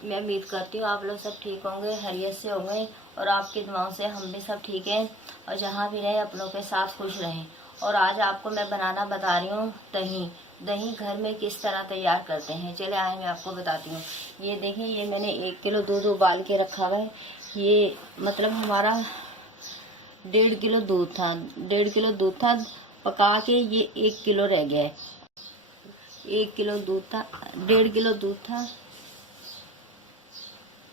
मैं उम्मीद करती हूँ आप लोग सब ठीक होंगे, खैरियत से होंगे और आपकी दुआओं से हम भी सब ठीक हैं और जहाँ भी रहें अपनों के साथ खुश रहें। और आज आपको मैं बनाना बता रही हूँ दही। दही घर में किस तरह तैयार करते हैं, चले आए मैं आपको बताती हूँ। ये देखें, ये मैंने 1 किलो दूध उबाल के रखा हुआ है। ये मतलब हमारा 1.5 किलो दूध था, 1.5 किलो दूध था, पका के ये 1 किलो रह गया है। 1 किलो दूध था, 1.5 किलो दूध था,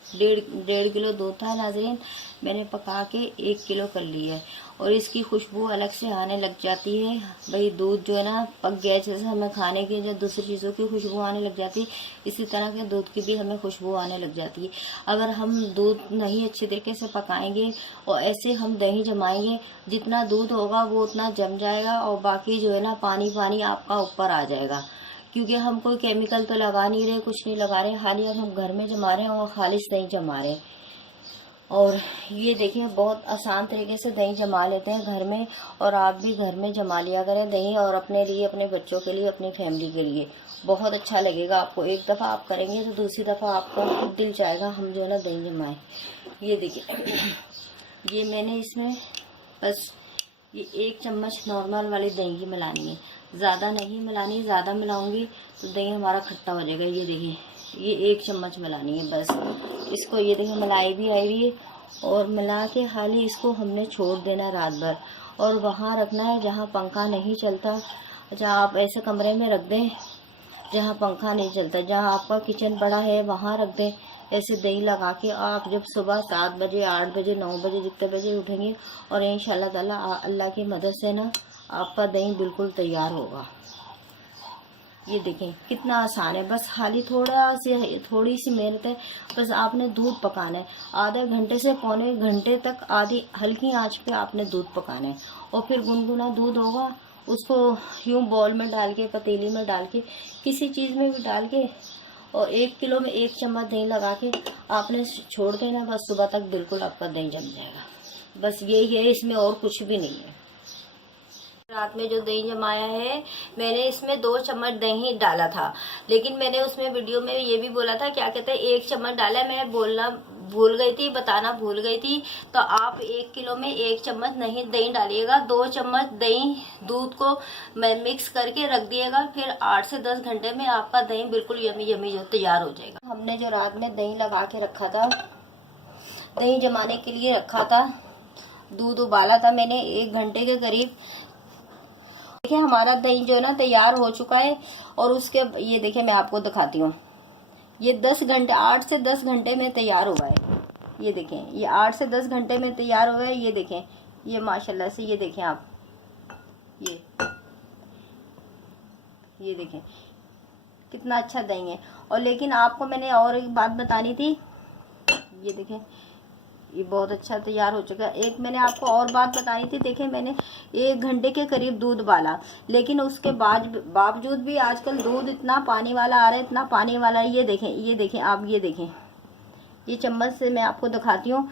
डेढ़ किलो दूध था नाजरीन। मैंने पका के 1 किलो कर लिया है और इसकी खुशबू अलग से आने लग जाती है। भाई दूध जो है ना पक गया, जैसे हमें खाने की जो दूसरी चीज़ों की खुशबू आने लग जाती है, इसी तरह के दूध की भी हमें खुशबू आने लग जाती है। अगर हम दूध नहीं अच्छे तरीके से पकाएंगे और ऐसे हम दही जमाएंगे, जितना दूध होगा वो उतना जम जाएगा और बाकी जो है ना पानी पानी आपका ऊपर आ जाएगा। क्योंकि हम कोई केमिकल तो लगा नहीं रहे, कुछ नहीं लगा रहे, खाली हम घर में जमा रहे हैं और खालिश दही जमा रहे हैं। और ये देखिए बहुत आसान तरीके से दही जमा लेते हैं घर में, और आप भी घर में जमा लिया करें दही, और अपने लिए, अपने बच्चों के लिए, अपनी फैमिली के लिए बहुत अच्छा लगेगा आपको। एक दफ़ा आप करेंगे तो दूसरी दफ़ा आपका खुद दिल चाहेगा हम जो है ना दही जमाएं। ये देखिए ये मैंने इसमें बस ये 1 चम्मच नॉर्मल वाली दही की मिलानी है, ज़्यादा नहीं मिलानी। ज़्यादा मिलाऊंगी तो दही हमारा खट्टा हो जाएगा। ये देखिए ये 1 चम्मच मिलानी है बस इसको। ये देखिए मलाई भी आई हुई है और मिला के खाली इसको हमने छोड़ देना रात भर, और वहाँ रखना है जहाँ पंखा नहीं चलता। जहाँ आप ऐसे कमरे में रख दें जहाँ पंखा नहीं चलता, जहाँ आपका किचन बड़ा है वहाँ रख दें। ऐसे दही लगा के आप जब सुबह 7 बजे, 8 बजे, 9 बजे, जितने बजे उठेंगे, और इंशाल्लाह ताला अल्लाह की मदद से ना आपका दही बिल्कुल तैयार होगा। ये देखें कितना आसान है, बस खाली थोड़ी सी मेहनत है। बस आपने दूध पकाना है, आधे घंटे से पौने घंटे तक आधी हल्की आंच पे आपने दूध पकाना है। और फिर गुनगुना दूध होगा, उसको यूं बॉल में डाल के, पतीली में डाल के, किसी चीज़ में भी डाल के, और 1 किलो में 1 चम्मच दही लगा के आपने छोड़ देना। बस सुबह तक बिल्कुल आपका दही जम जाएगा। बस यही है, इसमें और कुछ भी नहीं है। रात में जो दही जमाया है, मैंने इसमें 2 चम्मच दही डाला था, लेकिन मैंने उसमें वीडियो में ये भी बोला था, क्या कहते हैं 1 चम्मच डाला, मैं बोलना भूल गई थी, बताना भूल गई थी। तो आप 1 किलो में 1 चम्मच नहीं दही डालिएगा, 2 चम्मच दही दूध को मिक्स करके रख दिएगा। फिर 8 से 10 घंटे में आपका दही बिल्कुल यमी यमी जो तैयार हो जाएगा। हमने जो रात में दही लगा के रखा था, दही जमाने के लिए रखा था, दूध उबाला था मैंने 1 घंटे के करीब। देखिए हमारा दही जो है ना तैयार हो चुका है। और उसके ये देखिए मैं आपको दिखाती हूँ, ये 10 घंटे, 8 से 10 घंटे में तैयार हुआ है। ये देखें ये 8 से 10 घंटे में तैयार हुआ है। ये देखें ये माशाल्लाह से, ये देखें आप, ये देखें कितना अच्छा दही है। और लेकिन आपको मैंने और एक बात बतानी थी, ये देखें ये बहुत अच्छा तैयार हो चुका है। एक मैंने आपको और बात बतानी थी, देखें मैंने 1 घंटे के करीब दूध उबाला, लेकिन उसके बावजूद भी आजकल दूध इतना पानी वाला आ रहा है, इतना पानी वाला है। ये देखें आप, ये देखें, ये चम्मच से मैं आपको दिखाती हूँ,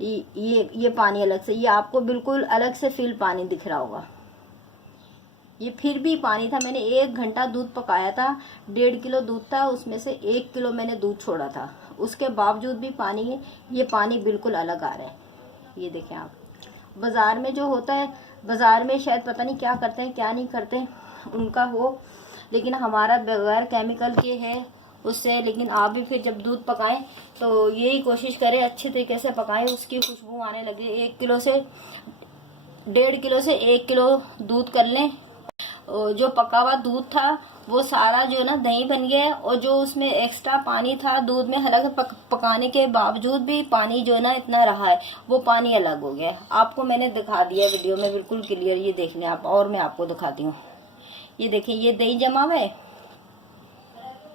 ये पानी अलग से, ये आपको बिल्कुल अलग से फील पानी दिख रहा होगा। ये फिर भी पानी था, मैंने 1 घंटा दूध पकाया था, 1.5 किलो दूध था, उसमें से 1 किलो मैंने दूध छोड़ा था, उसके बावजूद भी पानी है। ये पानी बिल्कुल अलग आ रहा है। ये देखें आप, बाज़ार में जो होता है, बाज़ार में शायद पता नहीं क्या करते हैं क्या नहीं करते उनका हो, लेकिन हमारा बगैर केमिकल के है उससे। लेकिन आप भी फिर जब दूध पकाएं तो यही कोशिश करें अच्छे तरीके से पकाएं, उसकी खुशबू आने लगे। 1 किलो से 1.5 किलो से 1 किलो दूध कर लें। जो पका हुआ दूध था वो सारा जो है ना दही बन गया है, और जो उसमें एक्स्ट्रा पानी था दूध में, हालांकि पकाने के बावजूद भी पानी जो है ना इतना रहा है, वो पानी अलग हो गया है। आपको मैंने दिखा दिया वीडियो में बिल्कुल क्लियर, ये देख लें आप। और मैं आपको दिखाती हूँ, ये देखें ये दही जमा हुआ है,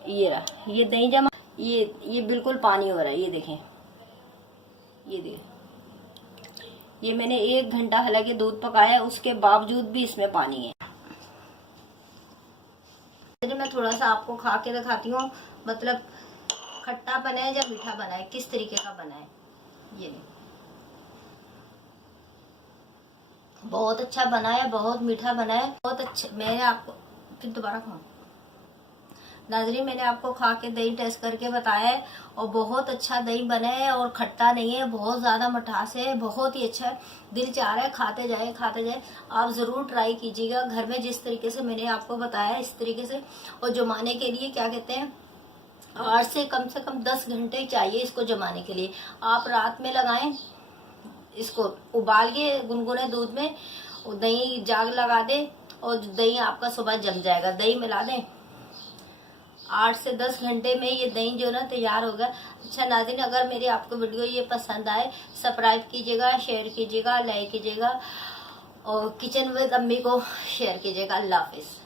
ये रहा ये दही जमा, ये बिल्कुल पानी हो रहा है। ये देखें ये मैंने 1 घंटा हालांकि दूध पकाया है, उसके बावजूद भी इसमें पानी है। मैं थोड़ा सा आपको खा के दिखाती हूँ, मतलब खट्टा बना है या मीठा बना है, किस तरीके का बना है। ये नहीं, बहुत अच्छा बना है, बहुत मीठा बना है, बहुत अच्छा। मैंने आपको फिर दोबारा खाऊं, नाजरीन, मैंने आपको खा के दही टेस्ट करके बताया है और बहुत अच्छा दही बना है और खट्टा नहीं है, बहुत ज़्यादा मिठास है, बहुत ही अच्छा है। दिल चाह रहा है खाते जाए खाते जाए। आप ज़रूर ट्राई कीजिएगा घर में जिस तरीके से मैंने आपको बताया इस तरीके से। और जमाने के लिए क्या कहते हैं, 8 से कम 10 घंटे चाहिए इसको जमाने के लिए। आप रात में लगाएं, इसको उबाल के गुनगुने दूध में दही जाग लगा दें और दही आपका सुबह जम जाएगा। दही मिला दें, 8 से 10 घंटे में ये दही जो ना तैयार होगा। अच्छा नाज़रीन, अगर मेरी आपको वीडियो ये पसंद आए, सब्सक्राइब कीजिएगा, शेयर कीजिएगा, लाइक कीजिएगा और किचन विद अम्मी को शेयर कीजिएगा। अल्लाह हाफिज़।